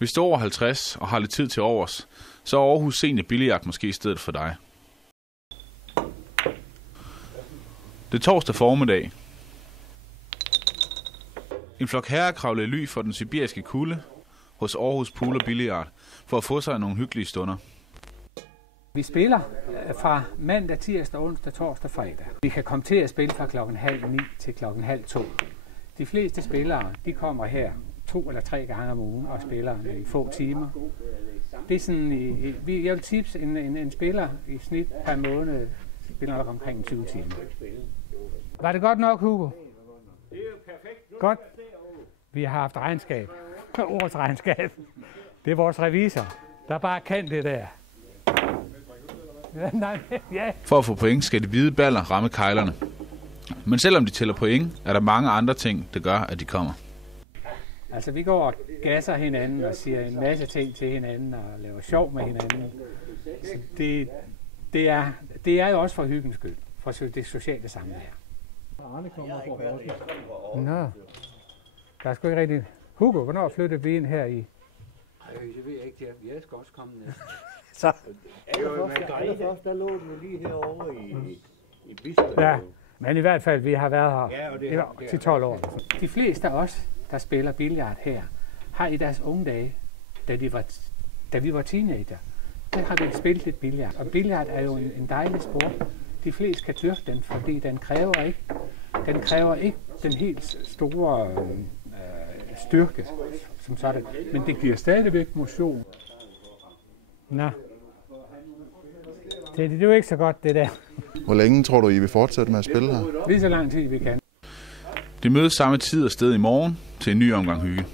Hvis du er over 50 og har lidt tid til overs, så er Aarhus Senior Billiard måske stedet for dig. Det er torsdag formiddag. En flok herrer kravler i ly for den sibiriske kulde hos Aarhus Pool og Billiard for at få sig nogle hyggelige stunder. Vi spiller fra mandag, tirsdag, onsdag, torsdag, fredag. Vi kan komme til at spille fra 8:30 til 8:30. De fleste spillere de kommer her 2 eller 3 gange om ugen og spiller i få timer. Det er sådan, jeg vil tipse en spiller i snit per måned spiller nok omkring 20 timer. Var det godt nok, Hugo? Det er jo perfekt. Godt. Vi har haft regnskab. Årets regnskab. Det er vores revisor, der bare kan det der. Ja. For at få point skal de hvide baller ramme kejlerne. Men selvom de tæller point, er der mange andre ting, der gør, at de kommer. Altså vi går og gasser hinanden og siger en masse ting til hinanden og laver sjov med hinanden. Så det er jo også for hyggens skyld, for det sociale samvær. Nå, der er sgu ikke rigtig... Hugo, hvornår flyttede vi ind her i? Det ved jeg ikke, jeg skal også komme ned. Så. Allerførst, der lå den lige herovre i Bispebjerg. Ja, men i hvert fald, vi har været her til 12 år. De fleste af os, der spiller billard her, har i deres unge dage, da vi var teenager, der har vi spillet lidt billard. Og billard er jo en dejlig sport. De fleste kan dyrke den, fordi den kræver ikke den helt store styrke som sådan, men det giver stadigvæk motion. Nå. Det er jo ikke så godt, det der. Hvor længe tror du, I vil fortsætte med at spille her? Lige så lang tid vi kan. De mødes samme tid og sted i morgen til en ny omgang hygge.